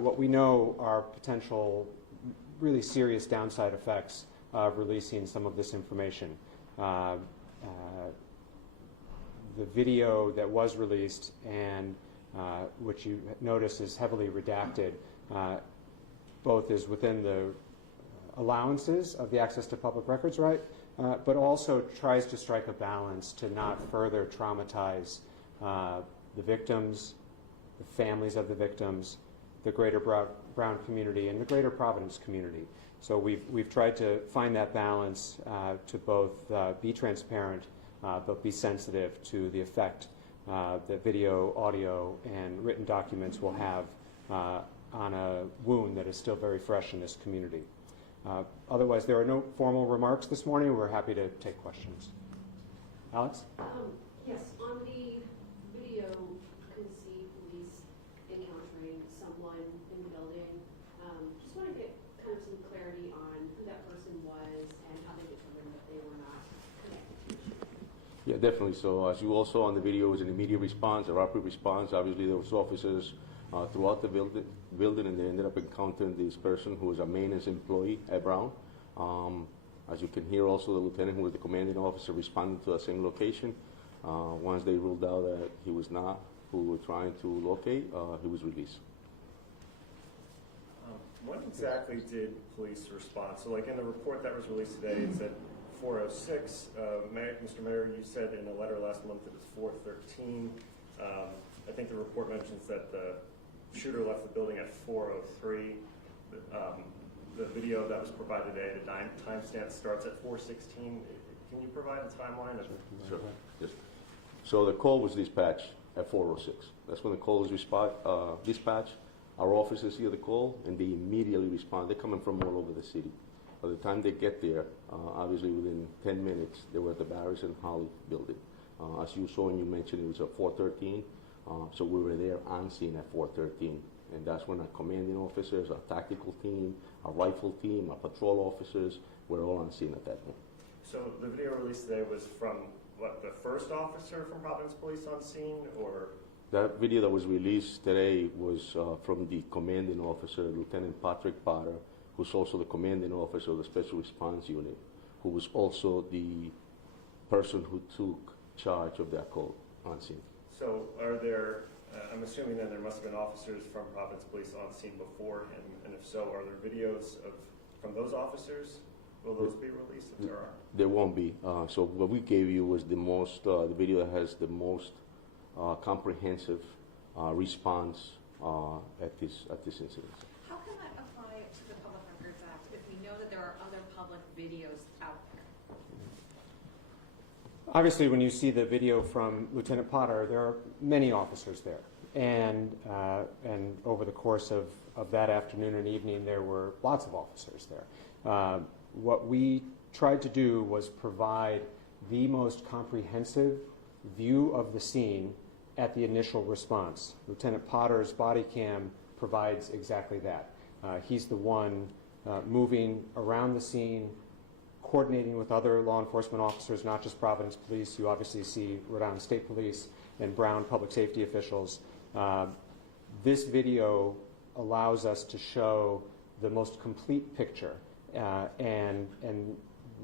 what we know are potential really serious downside effects of releasing some of this information. The video that was released and which you notice is heavily redacted, both is within the allowances of the Access to Public Records right, but also tries to strike a balance to not further traumatize the victims, the families of the victims, the greater Brown community, and the greater Providence community. So we've tried to find that balance to both be transparent, but be sensitive to the effect that video, audio, and written documents will have on a wound that is still very fresh in this community. Otherwise, there are no formal remarks this morning. We're happy to take questions. Alex? Yes, on the video, you can see police encountering someone in the building. Just want to get kind of some clarity on who that person was and how they determined that they were not connected to each other. Yeah, definitely. So as you all saw on the video, it was an immediate response, a rapid response. Obviously, there was officers throughout the building, and they ended up encountering this person who was a maintenance employee at Brown. As you can hear, also the lieutenant, who was the commanding officer, responded to the same location. Once they ruled out that he was not who we were trying to locate, he was released. When exactly did police respond? So like in the report that was released today, it said 4:06. Mr. Mayor, you said in a letter last month it was 4:13. I think the report mentions that the shooter left the building at 4:03. The video that was provided today, the timestamp starts at 4:16. Can you provide a timeline? Sure. Yes. So the call was dispatched at 4:06. That's when the call was dispatched. Our officers hear the call, and they immediately respond. They're coming from all over the city. By the time they get there, obviously within 10 minutes, they were at the Barris and Holly building. As you saw and you mentioned, it was at 4:13. So we were there on scene at 4:13. And that's when our commanding officers, our tactical team, our rifle team, our patrol officers were all on scene at that point. So the video released today was from, what, the first officer from Providence Police on scene, or? That video that was released today was from the commanding officer, Lieutenant Patrick Potter, who's also the commanding officer of the Special Response Unit, who was also the person who took charge of that call on scene. So are there, I'm assuming then there must have been officers from Providence Police on scene before him, and if so, are there videos from those officers? Will those be released if there are? There won't be. So what we gave you was the video that has the most comprehensive response at this incident. How can that apply to the Public Records Act if we know that there are other public videos out there? Obviously, when you see the video from Lieutenant Potter, there are many officers there. And over the course of that afternoon and evening, there were lots of officers there. What we tried to do was provide the most comprehensive view of the scene at the initial response. Lieutenant Potter's body cam provides exactly that. He's the one moving around the scene, coordinating with other law enforcement officers, not just Providence Police. You obviously see Rhode Island State Police and Brown public safety officials. This video allows us to show the most complete picture, and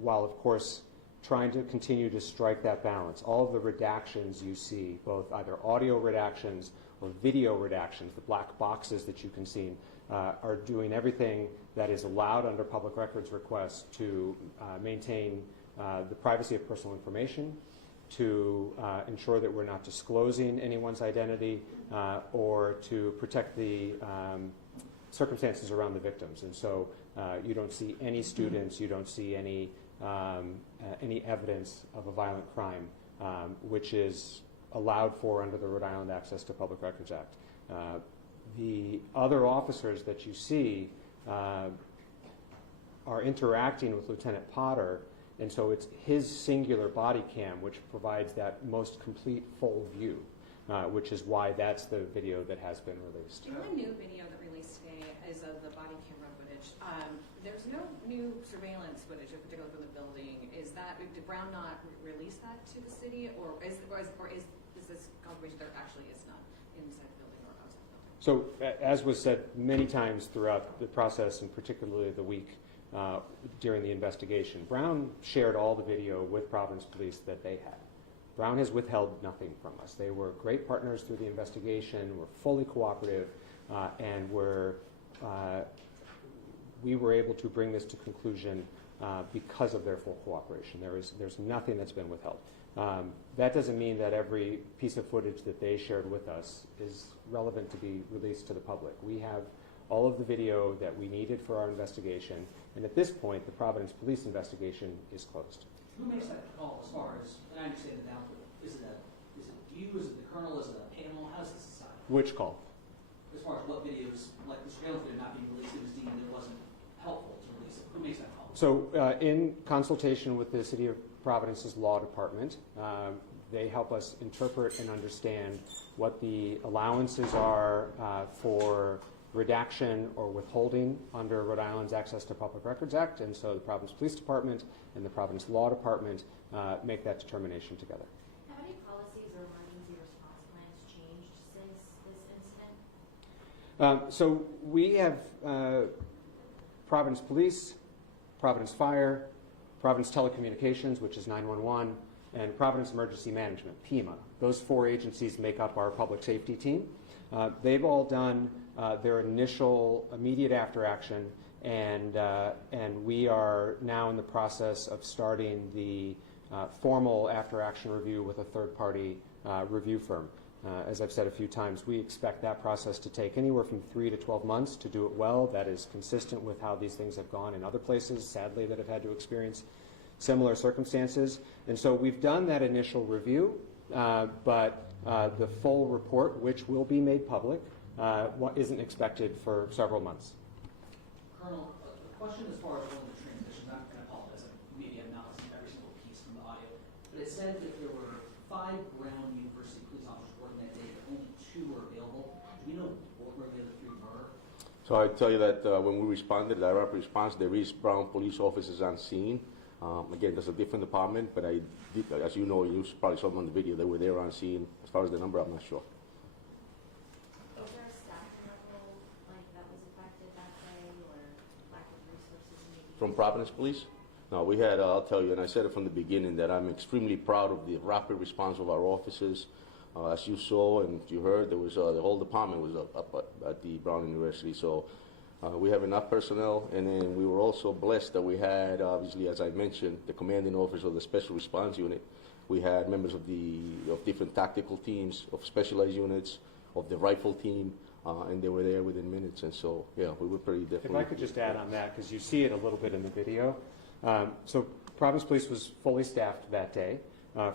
while of course trying to continue to strike that balance. All of the redactions you see, both either audio redactions or video redactions, the black boxes that you can see, are doing everything that is allowed under public records requests to maintain the privacy of personal information, to ensure that we're not disclosing anyone's identity, or to protect the circumstances around the victims. And so you don't see any students, you don't see any evidence of a violent crime, which is allowed for under the Rhode Island Access to Public Records Act. The other officers that you see are interacting with Lieutenant Potter, and so it's his singular body cam which provides that most complete full view, which is why that's the video that has been released. The only new video that released today is of the body camera footage. There's no new surveillance footage, particularly from the building. Did Brown not release that to the city, or is this confirmation there actually is none inside the building or outside the building? So, as was said many times throughout the process, and particularly the week during the investigation, Brown shared all the video with Providence Police that they had. Brown has withheld nothing from us. They were great partners through the investigation, were fully cooperative, and we were able to bring this to conclusion because of their full cooperation. There's nothing that's been withheld. That doesn't mean that every piece of footage that they shared with us is relevant to be released to the public. We have all of the video that we needed for our investigation, and at this point, the Providence Police investigation is closed. Who makes that call as far as, and I understand the down to it, is it you, is it the colonel, is it a panel, how does this decide? Which call? As far as what videos, like the surveillance video not being released, it was deemed it wasn't helpful to release it. Who makes that call? So in consultation with the City of Providence's law department, they help us interpret and understand what the allowances are for redaction or withholding under Rhode Island's Access to Public Records Act, and so the Providence Police Department and the Providence Law Department make that determination together. Have any policies or emergency response plans changed since this incident? So we have Providence Police, Providence Fire, Providence Telecommunications, which is 911, and Providence Emergency Management, PEMA. Those 4 agencies make up our public safety team. They've all done their initial immediate after action, and we are now in the process of starting the formal after action review with a third-party review firm. As I've said a few times, we expect that process to take anywhere from 3 to 12 months to do it well. That is consistent with how these things have gone in other places, sadly, that have had to experience similar circumstances. And so we've done that initial review, but the full report, which will be made public, isn't expected for several months. Colonel, a question as far as one of the transitions, I'm going to apologize, maybe I'm not listening to every single piece from the audio, but it said that there were 5 Brown University police officers working that day, but only 2 were available. Do we know where the other 3 were? So I tell you that when we responded, the rapid response, there is Brown police officers on scene. Again, that's a different department, but I did, as you know, you probably saw them on the video, they were there on scene. As far as the number, I'm not sure. Was there a staffing level that was affected that day, or lack of resources maybe? From Providence Police? No, we had, I'll tell you, and I said it from the beginning, that I'm extremely proud of the rapid response of our officers. As you saw and you heard, there was the whole department was up at the Brown University. So we have enough personnel, and then we were also blessed that we had, obviously, as I mentioned, the commanding officer of the Special Response Unit. We had members of different tactical teams, of specialized units, of the rifle team, and they were there within minutes. And so, yeah, we were pretty definitely. If I could just add on that, because you see it a little bit in the video. So Providence Police was fully staffed that day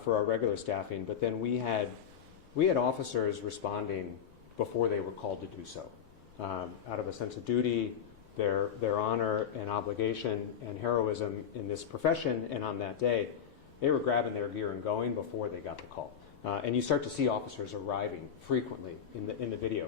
for our regular staffing, but then we had officers responding before they were called to do so. Out of a sense of duty, their honor and obligation and heroism in this profession, and on that day, they were grabbing their gear and going before they got the call. And you start to see officers arriving frequently in the video.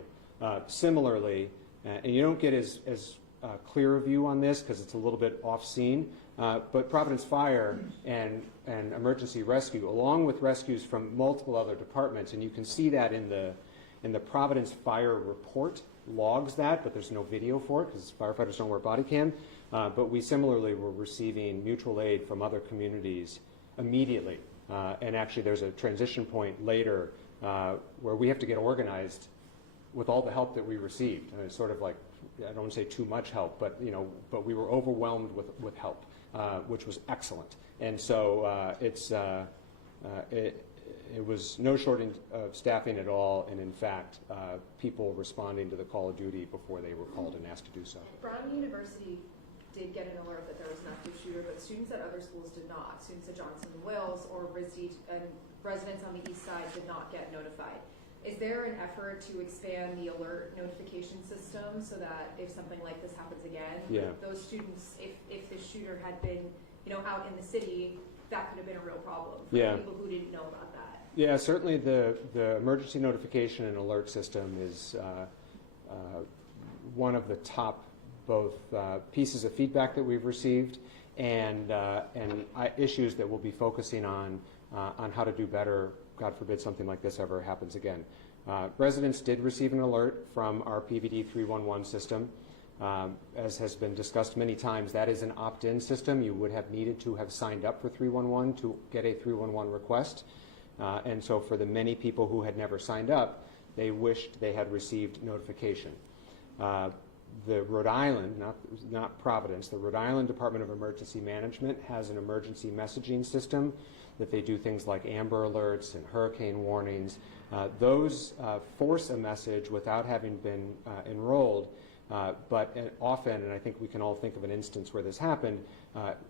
Similarly, and you don't get as clear a view on this because it's a little bit off scene, but Providence Fire and Emergency Rescue, along with rescues from multiple other departments, and you can see that in the Providence Fire report, logs that, but there's no video for it because firefighters don't wear body cam. But we similarly were receiving mutual aid from other communities immediately. And actually there's a transition point later where we have to get organized with all the help that we received. And it's sort of like, I don't want to say too much help, but we were overwhelmed with help, which was excellent. And so it was no shortage of staffing at all, and in fact, people responding to the call of duty before they were called and asked to do so. Brown University did get an alert that there was an active shooter, but students at other schools did not. Students at Johnson and Wales or RISD and residents on the east side did not get notified. Is there an effort to expand the alert notification system so that if something like this happens again, those students, if the shooter had been, out in the city, that could have been a real problem for people who didn't know about that? Yeah, certainly the emergency notification and alert system is one of the top both pieces of feedback that we've received and issues that we'll be focusing on how to do better. God forbid something like this ever happens again. Residents did receive an alert from our PVD 311 system. As has been discussed many times, that is an opt-in system. You would have needed to have signed up for 311 to get a 311 request. And so for the many people who had never signed up, they wished they had received notification. The Rhode Island, not Providence, the Rhode Island Department of Emergency Management has an emergency messaging system that they do things like Amber Alerts and hurricane warnings. Those force a message without having been enrolled, but often, and I think we can all think of an instance where this happened,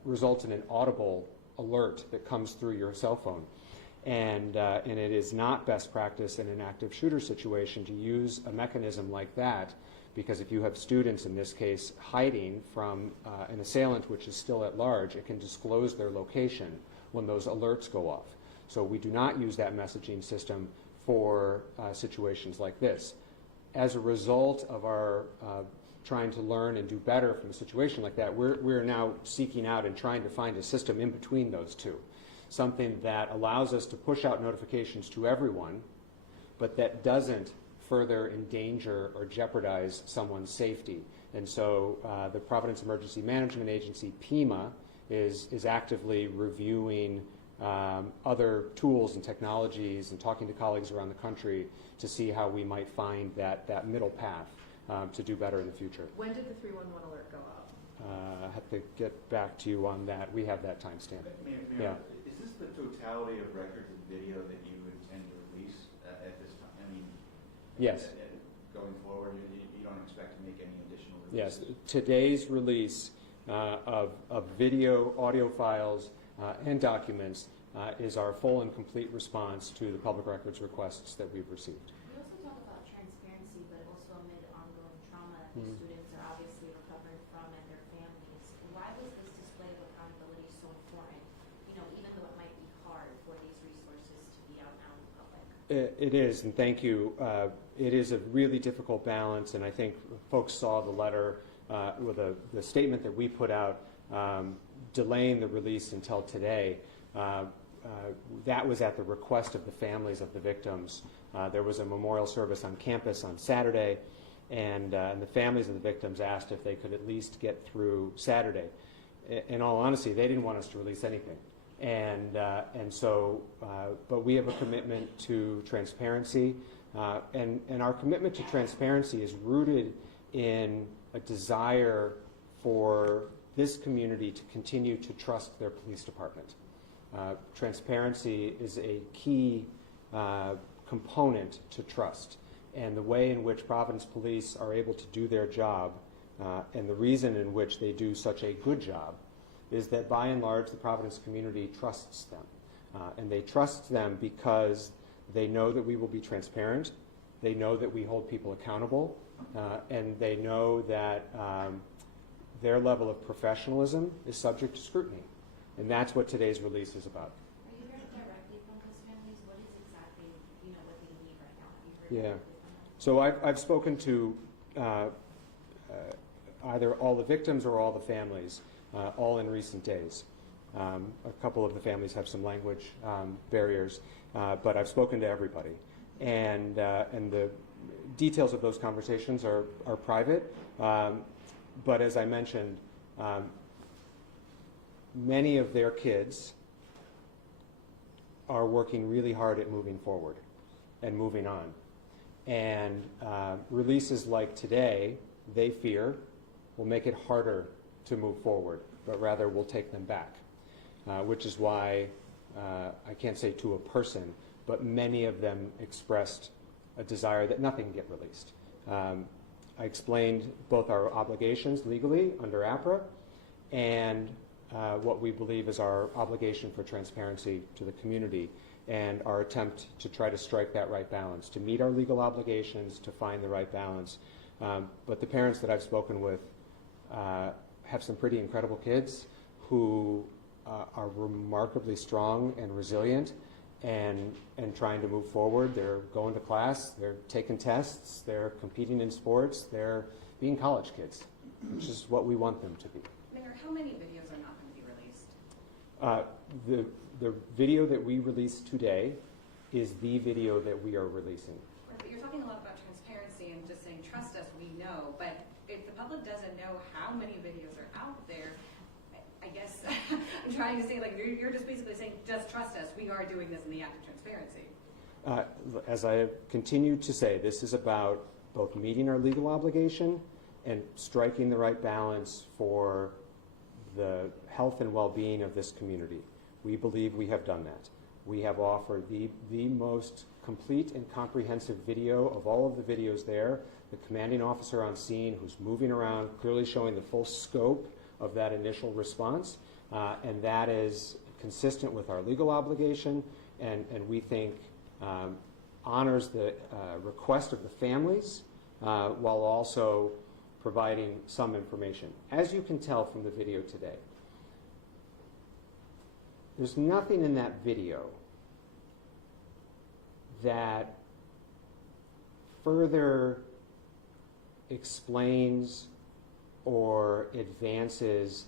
results in an audible alert that comes through your cell phone. And it is not best practice in an active shooter situation to use a mechanism like that, because if you have students, in this case, hiding from an assailant which is still at large, it can disclose their location when those alerts go off. So we do not use that messaging system for situations like this. As a result of our trying to learn and do better from a situation like that, we're now seeking out and trying to find a system in between those two. Something that allows us to push out notifications to everyone, but that doesn't further endanger or jeopardize someone's safety. And so the Providence Emergency Management Agency, PEMA, is actively reviewing other tools and technologies and talking to colleagues around the country to see how we might find that middle path to do better in the future. When did the 311 alert go out? I have to get back to you on that. We have that timestamp. Yeah. Is this the totality of records and video that you intend to release at this time? I mean, Yes. Going forward, you don't expect to make any additional releases? Yes. Today's release of video, audio files, and documents is our full and complete response to the public records requests that we've received. We also talk about transparency, but also amid ongoing trauma that the students are obviously recovering from and their families. Why was this display of accountability so important? You know, even though it might be hard for these resources to be out now in the public. It is, and thank you. It is a really difficult balance, and I think folks saw the letter with the statement that we put out delaying the release until today. That was at the request of the families of the victims. There was a memorial service on campus on Saturday, and the families of the victims asked if they could at least get through Saturday. In all honesty, they didn't want us to release anything. And so, but we have a commitment to transparency, and our commitment to transparency is rooted in a desire for this community to continue to trust their police department. Transparency is a key component to trust, and the way in which Providence Police are able to do their job, and the reason in which they do such a good job, is that by and large the Providence community trusts them. And they trust them because they know that we will be transparent, they know that we hold people accountable, and they know that their level of professionalism is subject to scrutiny. And that's what today's release is about. Are you hearing directly from those families? What is exactly, you know, what they need right now? Have you heard directly from them? So I've spoken to either all the victims or all the families, all in recent days. A couple of the families have some language barriers, but I've spoken to everybody. And the details of those conversations are private, but as I mentioned, many of their kids are working really hard at moving forward and moving on. And releases like today, they fear, will make it harder to move forward, but rather will take them back, which is why I can't say to a person, but many of them expressed a desire that nothing get released. I explained both our obligations legally under APRA and what we believe is our obligation for transparency to the community, and our attempt to try to strike that right balance, to meet our legal obligations, to find the right balance. But the parents that I've spoken with have some pretty incredible kids who are remarkably strong and resilient and trying to move forward. They're going to class, they're taking tests, they're competing in sports, they're being college kids, which is what we want them to be. Mayor, how many videos are not going to be released? The video that we released today is the video that we are releasing. Are the you're talking a lot about transparency and just saying, trust us, we know. But if the public doesn't know how many videos are out there, I guess I'm trying to say, like, you're just basically saying, just trust us, we are doing this in the act of transparency. As I have continued to say, this is about both meeting our legal obligation and striking the right balance for the health and well-being of this community. We believe we have done that. We have offered the most complete and comprehensive video of all of the videos there. The commanding officer on scene who's moving around, clearly showing the full scope of that initial response. And that is consistent with our legal obligation, and we think honors the request of the families while also providing some information. As you can tell from the video today, there's nothing in that video that further explains or advances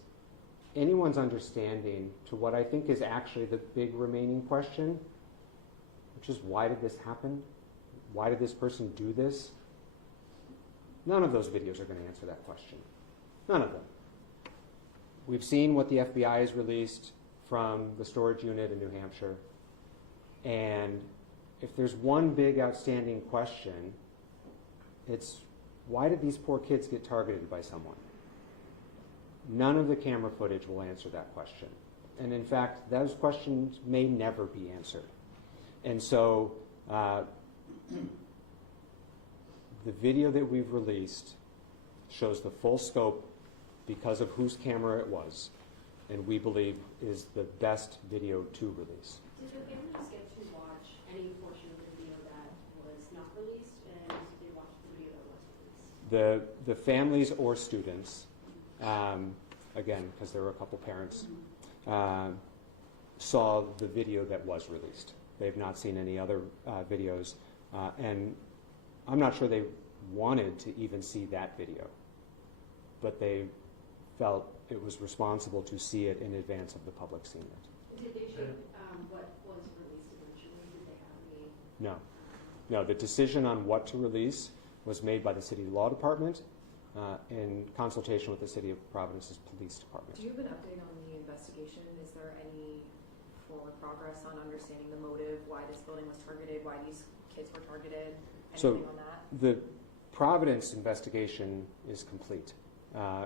anyone's understanding to what I think is actually the big remaining question, which is, why did this happen? Why did this person do this? None of those videos are going to answer that question. None of them. We've seen what the FBI has released from the storage unit in New Hampshire. And if there's one big outstanding question, it's, why did these poor kids get targeted by someone? None of the camera footage will answer that question. And in fact, those questions may never be answered. And so the video that we've released shows the full scope because of whose camera it was, and we believe is the best video to release. Did the families get to watch any portion of the video that was not released, and did they watch the video that was released? The families or students, again, because there were a couple parents, saw the video that was released. They've not seen any other videos, and I'm not sure they wanted to even see that video, but they felt it was responsible to see it in advance of the public seeing it. Did they show what was released eventually? Did they have any? No. No, the decision on what to release was made by the city law department in consultation with the city of Providence's police department. Do you have an update on the investigation? Is there any forward progress on understanding the motive, why this building was targeted, why these kids were targeted, anything on that? The Providence investigation is complete.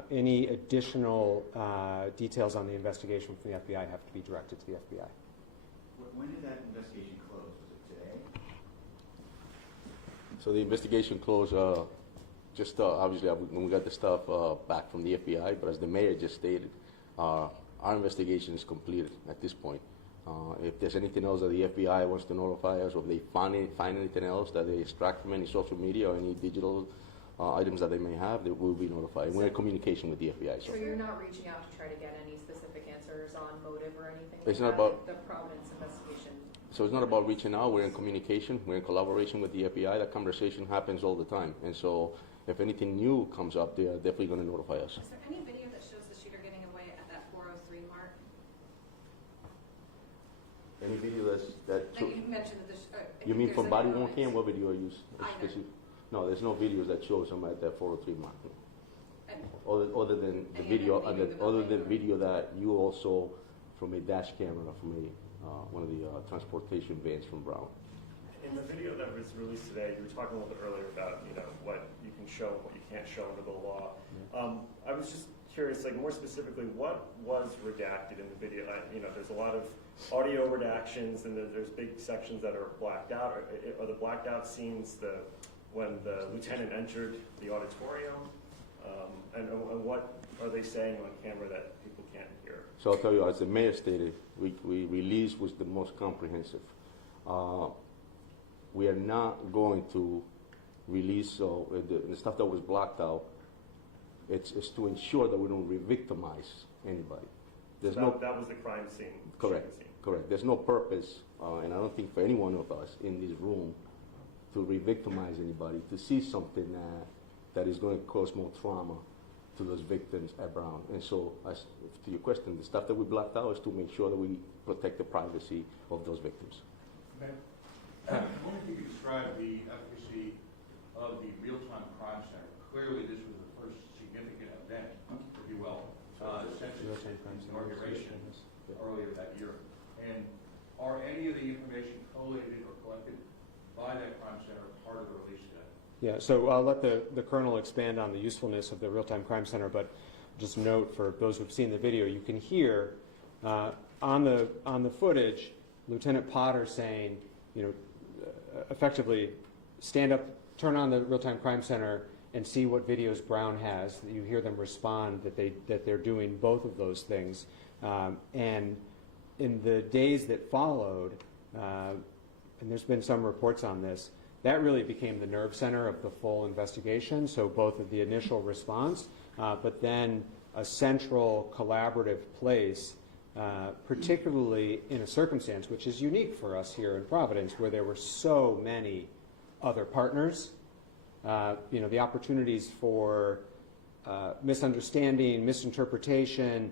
Any additional details on the investigation from the FBI have to be directed to the FBI. When did that investigation close? Was it today? So the investigation closed just obviously when we got the stuff back from the FBI, but as the mayor just stated, our investigation is completed at this point. If there's anything else that the FBI wants to notify us, or if they find anything else that they extract from any social media or any digital items that they may have, they will be notified. We're in communication with the FBI. So you're not reaching out to try to get any specific answers on motive or anything? It's like not that? about- The Providence investigation. So it's not about reaching out. We're in communication. We're in collaboration with the FBI. That conversation happens all the time. And so if anything new comes up, they are definitely going to notify us. Is there any video that shows the shooter getting away at that 403 mark? Any video that Like you mentioned that you mean from body worn cam? What video are you I know. specific? No, there's no videos that shows them at that 403 mark. And- Other than the And video, maybe the other than building. video that you also from a dash camera from one of the transportation vans from Brown. In the video that was released today, you were talking a little bit earlier about, what you can show and what you can't show under the law. I was just curious, like more specifically, what was redacted in the video? There's a lot of audio redactions, and there's big sections that are blacked out. Are the blacked out scenes when the lieutenant entered the auditorium? And what are they saying on camera that people can't hear? So I'll tell you, as the mayor stated, we released was the most comprehensive. We are not going to release the stuff that was blocked out. It's to ensure that we don't re-victimize anybody. So that was the crime scene. Correct. shooting scene. Correct. There's no purpose, and I don't think for any one of us in this room to re-victimize anybody, to see something that is going to cause more trauma to those victims at Brown. And so, to your question, the stuff that we blacked out is to make sure that we protect the privacy of those victims. I wonder if you could describe the efficacy of the real-time crime center. Clearly, this was the first significant event, if you will, since its inauguration earlier that year. And are any of the information collated or collected by that crime center part of the release today? Yeah, so I'll let the Colonel expand on the usefulness of the real-time crime center, but just note for those who've seen the video, you can hear on the footage Lieutenant Potter saying, effectively, stand up, turn on the real-time crime center, and see what videos Brown has. You hear them respond that they're doing both of those things, and in the days that followed, and there's been some reports on this, that really became the nerve center of the full investigation. So both of the initial response, but then a central collaborative place, particularly in a circumstance which is unique for us here in Providence, where there were so many other partners. The opportunities for misunderstanding, misinterpretation,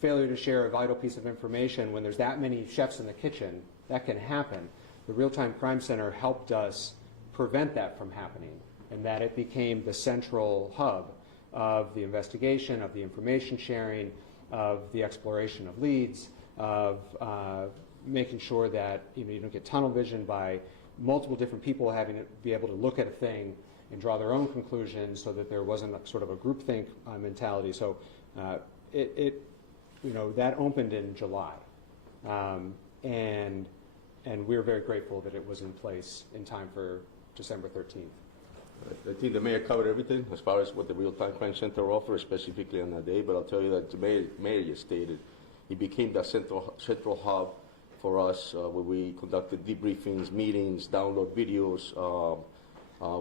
failure to share a vital piece of information when there's that many chefs in the kitchen, that can happen. The Real-Time Crime Center helped us prevent that from happening, and that it became the central hub of the investigation, of the information sharing, of the exploration of leads, of making sure that you don't get tunnel vision by multiple different people having to be able to look at a thing and draw their own conclusions, so that there wasn't sort of a groupthink mentality. So that opened in July, and we're very grateful that it was in place in time for December 13th. I think the mayor covered everything as far as what the Real-Time Crime Center offers, specifically on that day. But I'll tell you that the mayor just stated it became the central hub for us, where we conducted debriefings, meetings, download videos,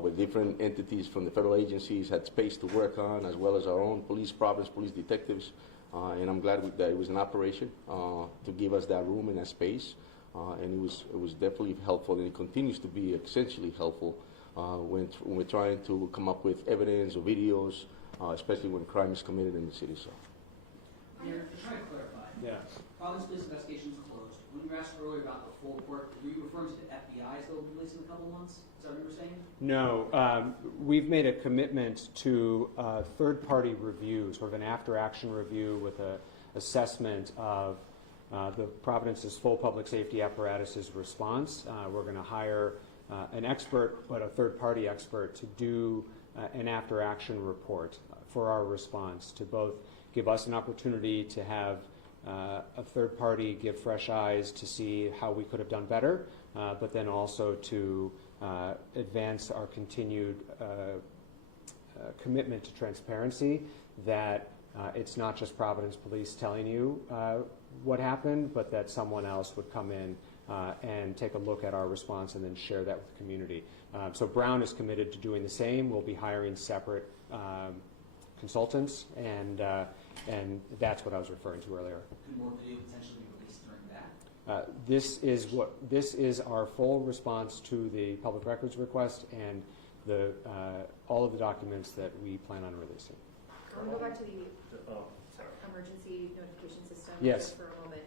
with different entities from the federal agencies had space to work on, as well as our own Providence police detectives. And I'm glad that it was an operation to give us that room and that space. And it was definitely helpful, and it continues to be essentially helpful when we're trying to come up with evidence or videos, especially when crime is committed in the city. So, Mayor, to try to clarify, Providence police investigations closed. When you asked earlier about the full report, were you referring to the FBI's that will be released in a couple of months? Is that what you were saying? No, we've made a commitment to third-party review, sort of an after-action review with an assessment of the Providence's full public safety apparatus's response. We're going to hire an expert, but a third-party expert, to do an after-action report for our response, to both give us an opportunity to have a third party give fresh eyes to see how we could have done better, but then also to advance our continued commitment to transparency, that it's not just Providence Police telling you what happened, but that someone else would come in and take a look at our response and then share that with the community. So Brown is committed to doing the same. We'll be hiring separate consultants, and that's what I was referring to earlier. Could more video potentially be released during that? This is our full response to the public records request and all of the documents that we plan on releasing. I want to go back to the emergency notification system Yes. just for a moment.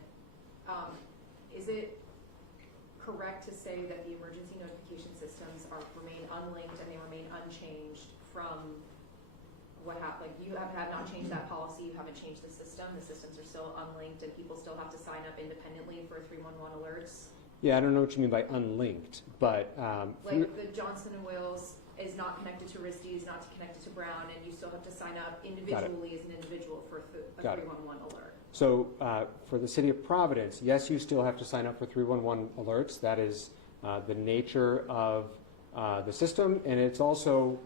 Is it correct to say that the emergency notification systems remain unlinked and they remain unchanged from what happened? Like, you have not changed that policy, you haven't changed the system. The systems are still unlinked, and people still have to sign up independently for 311 alerts. Yeah, I don't know what you mean by unlinked, but like the Johnson and Wales is not connected to RISD, is not connected to Brown, and you still have to sign up individually as an individual for a 311 alert. So for the city of Providence, yes, you still have to sign up for 311 alerts. That is the nature of the system, and it's also,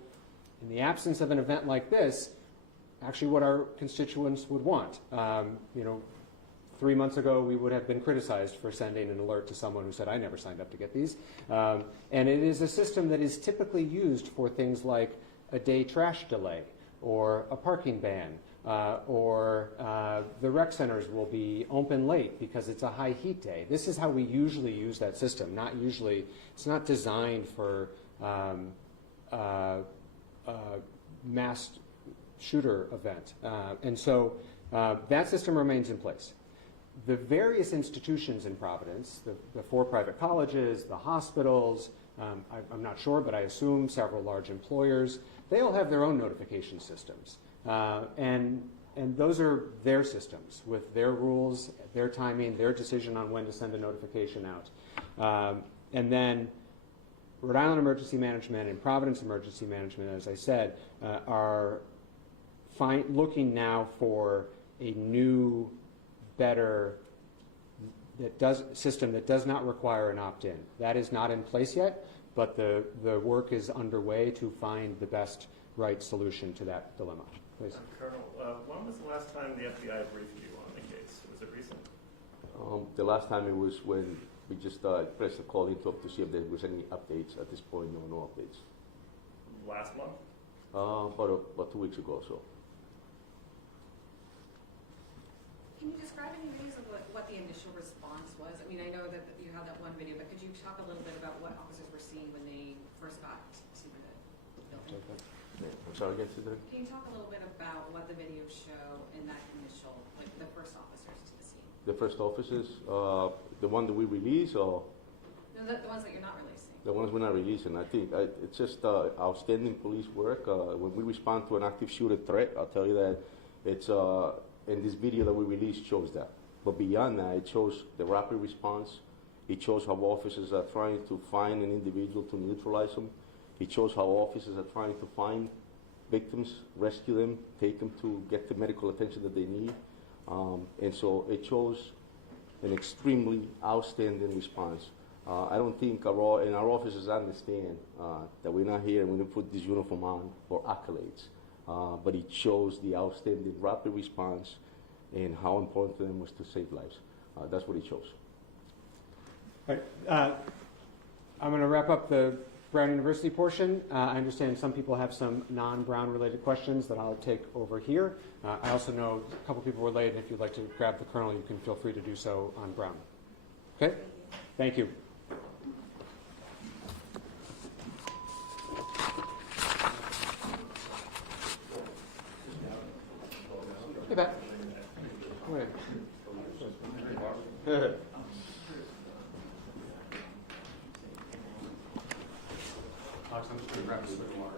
in the absence of an event like this, actually what our constituents would want. 3 months ago, we would have been criticized for sending an alert to someone who said, I never signed up to get these. And it is a system that is typically used for things like a day trash delay, or a parking ban, or the rec centers will be open late because it's a high heat day. This is how we usually use that system. It's not designed for mass shooter event. And so that system remains in place. The various institutions in Providence, the 4 private colleges, the hospitals, I'm not sure, but I assume several large employers. They all have their own notification systems. And those are their systems with their rules, their timing, their decision on when to send a notification out. And then Rhode Island Emergency Management and Providence Emergency Management, as I said, are looking now for a new, better system that does not require an opt-in. That is not in place yet, but the work is underway to find the best right solution to that dilemma. Please. Colonel, when was the last time the FBI briefed you on the case? Was it recent? The last time it was when we just pressed the call in to see if there was any updates. At this point, no updates. Last month? About 2 weeks ago or so. Can you describe any videos of what the initial response was? I mean, I know that you have that one video, but could you talk a little bit about what officers were seeing when they first got to the building? I'm sorry, again, Sister? Can you talk a little bit about what the videos show in that initial, like the first officers to the scene? The first officers, the one that we release, or No, the ones that you're not releasing. the ones we're not releasing? I think it's just outstanding police work. When we respond to an active shooter threat, I'll tell you that it's in this video that we released shows that. But beyond that, it shows the rapid response. It shows how officers are trying to find an individual to neutralize them. It shows how officers are trying to find victims, rescue them, take them to get the medical attention that they need. And so it shows an extremely outstanding response. I don't think our officers understand that we're not here and we didn't put this uniform on for accolades. But it shows the outstanding rapid response and how important to them was to save lives. That's what it shows. All right. I'm going to wrap up the Brown University portion. I understand some people have some non-Brown related questions that I'll take over here. I also know a couple people were late, and if you'd like to grab the Colonel, you can feel free to do so on Brown. Okay? Thank you. Hey, Pat. Come in. Alex, I'm just going to grab a sip of water.